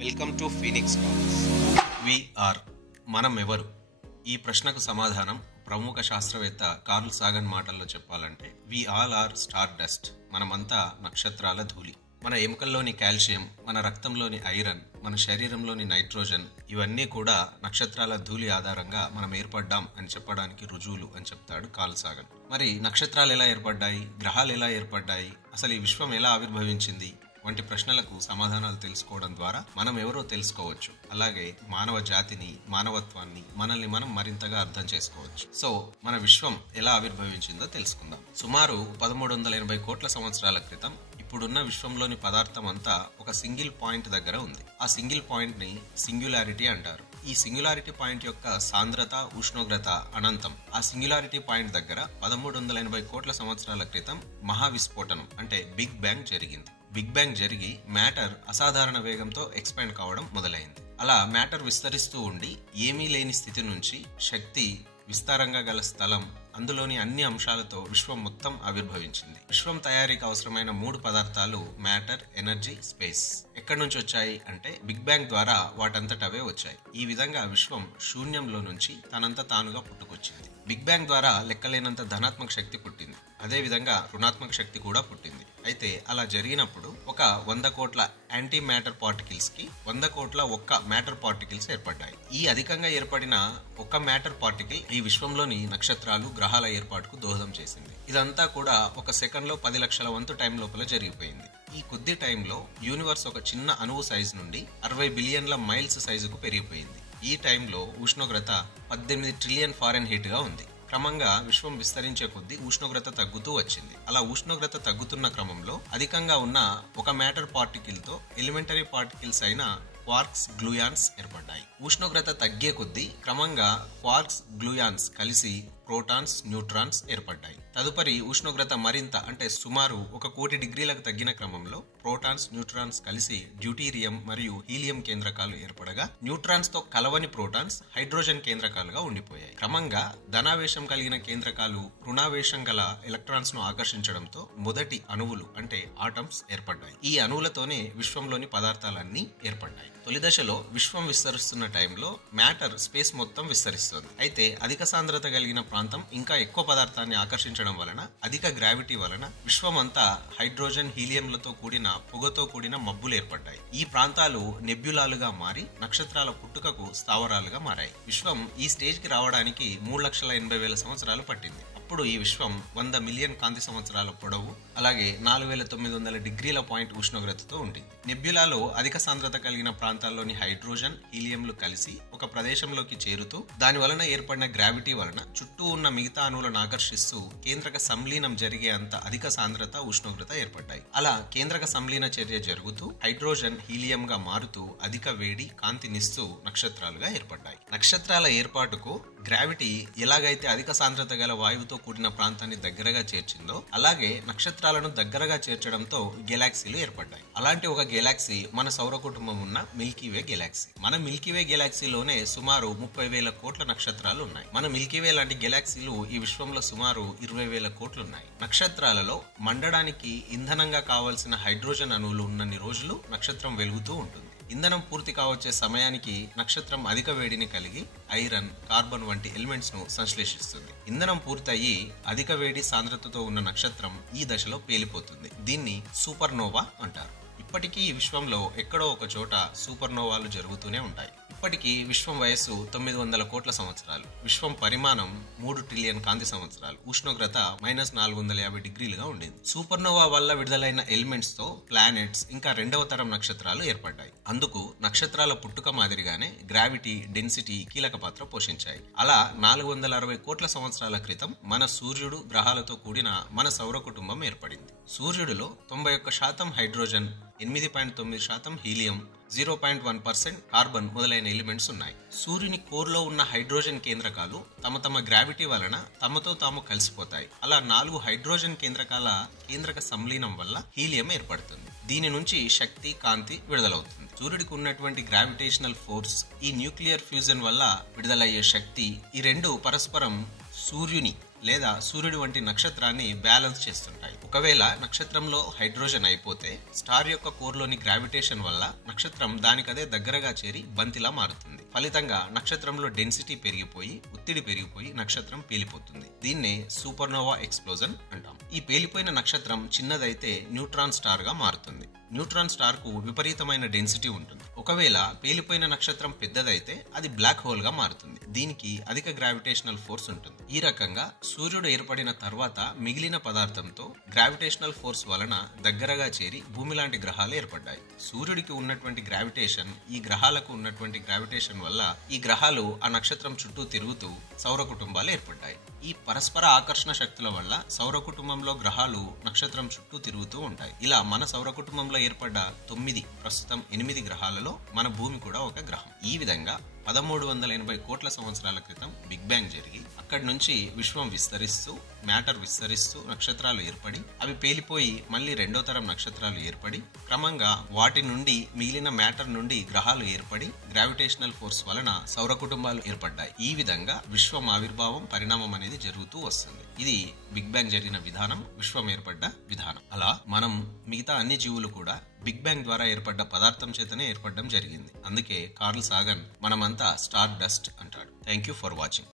Welcome to Phoenix talks. We are మనం ఎవరు? ఈ ప్రశ్నకు సమాధానం ప్రముఖ శాస్త్రవేత్త కార్ల్ సాగన్ మాటల్లో చెప్పాలంటే we all are star dust. మనమంతా నక్షత్రాల ధూళి. మన ఎముకల్లోని కాల్షియం, మన రక్తంలోని ఐరన్, మన శరీరంలోని నైట్రోజన్ ఇవన్నీ కూడా నక్షత్రాల ధూళి ఆధారంగా మనం ఏర్పడ్డాం అని చెప్పడానికి రుజువులు అని చెప్తాడు కార్ల్ సాగన్. మరి నక్షత్రాలు ఎలా ఏర్పడ్డాయి, గ్రహాలు ఎలా ఏర్పడ్డాయి, అసలు ఈ విశ్వం ఎలా ఆవిర్భవించింది వంటి ప్రశ్నలకు సమాధానాలు తెలుసుకోవడం ద్వారా మనం ఎవరో తెలుసుకోవచ్చు. అలాగే మానవ జాతిని, మానవత్వాన్ని, మనల్ని మనం మరింతగా అర్థం చేసుకోవచ్చు. సో మన విశ్వం ఎలా ఆవిర్భవించిందో తెలుసుకుందాం. సుమారు 1380 కోట్ల సంవత్సరాల క్రితం ఇప్పుడున్న విశ్వంలోని పదార్థం అంతా ఒక సింగిల్ పాయింట్ దగ్గర ఉంది. ఆ సింగిల్ పాయింట్ ని సింగ్యులారిటీ అంటారు. ఈ సింగ్యులారిటీ పాయింట్ యొక్క సాంద్రత, ఉష్ణోగ్రత అనంతం. ఆ సింగ్యులారిటీ పాయింట్ దగ్గర 1380 కోట్ల సంవత్సరాల క్రితం మహావిస్ఫోటనం అంటే బిగ్ బ్యాంగ్ జరిగింది. బిగ్ బ్యాంగ్ జరిగి మ్యాటర్ అసాధారణ వేగంతో ఎక్స్పాండ్ కావడం మొదలైంది. అలా మ్యాటర్ విస్తరిస్తూ ఉండి ఏమీ లేని స్థితి నుంచి శక్తి, విస్తారంగా గల స్థలం, అందులోని అన్ని అంశాలతో విశ్వం మొత్తం ఆవిర్భవించింది. విశ్వం తయారీకి అవసరమైన 3 పదార్థాలు మ్యాటర్, ఎనర్జీ, స్పేస్. ఎక్కడి నుంచి వచ్చాయి అంటే బిగ్ బ్యాంగ్ ద్వారా వాటంతటవే వచ్చాయి. ఈ విధంగా విశ్వం శూన్యంలో నుంచి తనంత తానుగా పుట్టుకొచ్చింది. బిగ్ బ్యాంగ్ ద్వారా లెక్కలేనంత ధనాత్మక శక్తి పుట్టింది. అదే విధంగా రుణాత్మక శక్తి కూడా పుట్టింది. అయితే అలా జరిగినప్పుడు ఒక 100 కోట్ల యాంటీ మ్యాటర్ పార్టికల్స్ కి 100 కోట్ల ఒక్క మ్యాటర్ పార్టికల్స్ ఏర్పడ్డాయి. ఈ అధికంగా ఏర్పడిన ఒక్క మ్యాటర్ పార్టికల్ ఈ విశ్వంలోని నక్షత్రాలు, గ్రహాల ఏర్పాటుకు దోహదం చేసింది. ఇదంతా కూడా ఒక సెకండ్ లో 10 లక్షల వంతు టైం లోపల జరిగిపోయింది. ఈ కొద్ది టైంలో యూనివర్స్ ఒక చిన్న అణువు సైజు నుండి 60 బిలియన్ల మైల్స్ సైజుకు పెరిగిపోయింది. ఈ టైంలో ఉష్ణోగ్రత 18 ట్రిలియన్ ఫారెన్హీట్ గా ఉంది. క్రమంగా విశ్వం విస్తరించే కొద్దీ ఉష్ణోగ్రత తగ్గుతూ వచ్చింది. అలా ఉష్ణోగ్రత తగ్గుతున్న క్రమంలో అధికంగా ఉన్న ఒక మ్యాటర్ పార్టికల్ తో ఎలిమెంటరీ పార్టికల్స్ అయిన క్వార్క్స్, గ్లూయాన్స్ ఏర్పడ్డాయి. ఉష్ణోగ్రత తగ్గే కొద్దీ క్రమంగా క్వార్క్స్, గ్లూయాన్స్ కలిసి ప్రోటాన్స్, న్యూట్రాన్స్ ఏర్పడ్డాయి. తదుపరి ఉష్ణోగ్రత మరింత అంటే సుమారు 1 కోటి డిగ్రీలకు తగ్గిన క్రమంలో ప్రోటాన్స్, న్యూట్రాన్స్ కలిసి డ్యూటీరియం మరియు హీలియం కేంద్రకాలు ఏర్పడగా న్యూట్రాన్స్ తో కలవని ప్రోటాన్స్ హైడ్రోజన్ కేంద్రకాలుగా ఉండిపోయాయి. క్రమంగా ధనావేశం కలిగిన కేంద్రకాలు రుణావేశం గల ఎలక్ట్రాన్స్ ను ఆకర్షించడంతో మొదటి అణువులు అంటే ఆటమ్స్ ఏర్పడ్డాయి. ఈ అణువులతోనే విశ్వంలోని పదార్థాలన్నీ ఏర్పడ్డాయి. తొలి దశలో విశ్వం విస్తరిస్తున్న టైంలో మ్యాటర్ స్పేస్ మొత్తం విస్తరిస్తుంది. అయితే అధిక సాంద్రత కలిగిన ప్రాంతం ఇంకా ఎక్కువ పదార్థాన్ని ఆకర్షించడం వలన, అధిక గ్రావిటీ వలన విశ్వం అంతా హైడ్రోజన్, హీలియంలతో కూడిన పొగతో కూడిన మబ్బులు ఏర్పడ్డాయి. ఈ ప్రాంతాలు నెబ్యులాలుగా మారి నక్షత్రాల పుట్టుకకు స్థావరాలుగా మారాయి. విశ్వం ఈ స్టేజ్ కి రావడానికి 3,80,000 సంవత్సరాలు పట్టింది. అప్పుడు ఈ విశ్వం 100 మిలియన్ కాంతి సంవత్సరాల పొడవు, అలాగే 4,900 డిగ్రీల పాయింట్ ఉష్ణోగ్రతతో ఉంటుంది. నెబ్యులాలో అధిక సాంద్రత కలిగిన ప్రాంతాల్లోని హైడ్రోజన్, హీలియంలు కలిసి ఒక ప్రదేశంలోకి చేరుతూ దాని వలన ఏర్పడిన గ్రావిటీ వలన చుట్టూ ఉన్న మిగతా అణువులను ఆకర్షిస్తూ కేంద్రక సంలీనం జరిగే అంత అధిక సాంద్రత, ఉష్ణోగ్రత ఏర్పడ్డాయి. అలా కేంద్రక సంలీన చర్య జరుగుతూ హైడ్రోజన్ హీలియం గా మారుతూ అధిక వేడి, కాంతినిస్తూ నక్షత్రాలుగా ఏర్పడ్డాయి. నక్షత్రాల ఏర్పాటుకు గ్రావిటీ ఎలాగైతే అధిక సాంద్రత గల వాయువుతో కూడిన ప్రాంతాన్ని దగ్గరగా చేర్చిందో, అలాగే నక్షత్రాలను దగ్గరగా చేర్చడంతో గెలాక్సీలు ఏర్పడ్డాయి. అలాంటి ఒక గెలాక్సీ మన సౌర కుటుంబం ఉన్న మిల్కీవే గెలాక్సీ. మన మిల్కీవే గెలాక్సీలోనే సుమారు 30,000 కోట్ల నక్షత్రాలు ఉన్నాయి. మన మిల్కీవే లాంటి గెలాక్సీలు ఈ విశ్వంలో సుమారు 20,000 కోట్లు ఉన్నాయి. నక్షత్రాలలో మండడానికి ఇంధనంగా కావలసిన హైడ్రోజన్ అణువులు ఉన్నన్ని రోజులు నక్షత్రం వెలుగుతూ ఉంటుంది. ఇంధనం పూర్తి కావచ్చే సమయానికి నక్షత్రం అధిక వేడిని కలిగి ఐరన్, కార్బన్ వంటి ఎలిమెంట్స్ ను సంశ్లేషిస్తుంది. ఇంధనం పూర్తయి అధిక వేడి సాంద్రతతో ఉన్న నక్షత్రం ఈ దశలో పేలిపోతుంది. దీన్ని సూపర్నోవా అంటారు. ఇప్పటికీ ఈ విశ్వంలో ఎక్కడో ఒక చోట సూపర్నోవాలు జరుగుతూనే ఉంటాయి. ఇప్పటికీ విశ్వం వయస్సు 900 కోట్ల సంవత్సరాలు. విశ్వం పరిమాణం 3 ట్రిలియన్ కాంతి సంవత్సరాలు. ఉష్ణోగ్రత -450 డిగ్రీలుగా ఉండింది. సూపర్నోవా వల్ల విడుదలైన ఎలిమెంట్స్ తో ప్లానెట్స్, ఇంకా 2వ తరం నక్షత్రాలు ఏర్పడ్డాయి. అందుకు నక్షత్రాల పుట్టుక మాదిరిగానే గ్రావిటీ, డెన్సిటీ కీలక పాత్ర పోషించాయి. అలా 460 కోట్ల సంవత్సరాల క్రితం మన సూర్యుడు, గ్రహాలతో కూడిన మన సౌర కుటుంబం ఏర్పడింది. సూర్యుడిలో 91% హైడ్రోజన్, 8.9% హీలియం, 0.1% కార్బన్ మొదలైన ఎలిమెంట్స్ ఉన్నాయి. సూర్యుని కోర్లో ఉన్న హైడ్రోజన్ కేంద్రకాలు తమ తమ గ్రావిటీ వలన తమతో తాము కలిసిపోతాయి. అలా 4 హైడ్రోజన్ కేంద్రకాల కేంద్రక సంలీనం వల్ల హీలియం ఏర్పడుతుంది. దీని నుంచి శక్తి, కాంతి విడుదలవుతుంది. సూర్యుడికి ఉన్నటువంటి గ్రావిటేషనల్ ఫోర్స్, ఈ న్యూక్లియర్ ఫ్యూజన్ వల్ల విడుదలయ్యే శక్తి, ఈ రెండు పరస్పరం సూర్యుని లేదా సూర్యుడి వంటి నక్షత్రాన్ని బ్యాలెన్స్ చేస్తుంటాయి. ఒకవేళ నక్షత్రంలో హైడ్రోజన్ అయిపోతే స్టార్ యొక్క కోర్లోని గ్రావిటేషన్ వల్ల నక్షత్రం దానికదే దగ్గరగా చేరి బంతిలా మారుతుంది. ఫలితంగా నక్షత్రంలో డెన్సిటీ పెరిగిపోయి ఒత్తిడి పెరిగిపోయి నక్షత్రం పేలిపోతుంది. దీన్నే సూపర్నోవా ఎక్స్ప్లోజన్ అంటాం. ఈ పేలిపోయిన నక్షత్రం చిన్నదైతే న్యూట్రాన్ స్టార్ గా మారుతుంది. న్యూట్రాన్ స్టార్ కు విపరీతమైన డెన్సిటీ ఉంటుంది. ఒకవేళ పేలిపోయిన నక్షత్రం పెద్దదైతే అది బ్లాక్ హోల్ గా మారుతుంది. దీనికి అధిక గ్రావిటేషనల్ ఫోర్స్ ఉంటుంది. ఈ రకంగా సూర్యుడు ఏర్పడిన తర్వాత మిగిలిన పదార్థంతో గ్రావిటేషనల్ ఫోర్స్ వలన దగ్గరగా చేరి భూమి లాంటి గ్రహాలు ఏర్పడ్డాయి. సూర్యుడికి ఉన్నటువంటి గ్రావిటేషన్ ఈ గ్రహాలకు ఉన్నటువంటి గ్రావిటేషన్ వల్ల ఈ గ్రహాలు ఆ నక్షత్రం చుట్టూ తిరుగుతూ సౌర కుటుంబాలు ఏర్పడ్డాయి. ఈ పరస్పర ఆకర్షణ శక్తుల వల్ల సౌర కుటుంబంలో గ్రహాలు నక్షత్రం చుట్టూ తిరుగుతూ ఉంటాయి. ఇలా మన సౌర కుటుంబంలో ఏర్పడ్డ 9, ప్రస్తుతం 8 గ్రహాలలో మన భూమి కూడా ఒక గ్రహం. ఈ విధంగా 1380 కోట్ల సంవత్సరాల క్రితం బిగ్ బ్యాంగ్ జరిగి అక్కడి నుంచి విశ్వం విస్తరిస్తూ మ్యాటర్ విస్తరిస్తూ నక్షత్రాలు ఏర్పడి అవి పేలిపోయి మళ్ళీ రెండో తరం నక్షత్రాలు ఏర్పడి క్రమంగా వాటి నుండి మిగిలిన మ్యాటర్ నుండి గ్రహాలు ఏర్పడి గ్రావిటేషనల్ ఫోర్స్ వలన సౌర కుటుంబాలు ఏర్పడ్డాయి. ఈ విధంగా విశ్వం ఆవిర్భావం పరిణామం అనేది జరుగుతూ వస్తుంది. ఇది బిగ్ బ్యాంగ్ జరిగిన విధానం, విశ్వం ఏర్పడ్డ విధానం. అలా మనం మిగతా అన్ని జీవులు కూడా బిగ్ బ్యాంగ్ ద్వారా ఏర్పడ్డ పదార్థం చేతనే ఏర్పడడం జరిగింది. అందుకే కార్ల్ సాగన్ మనమంతా స్టార్ డస్ట్ అంటాడు. Thank you for watching.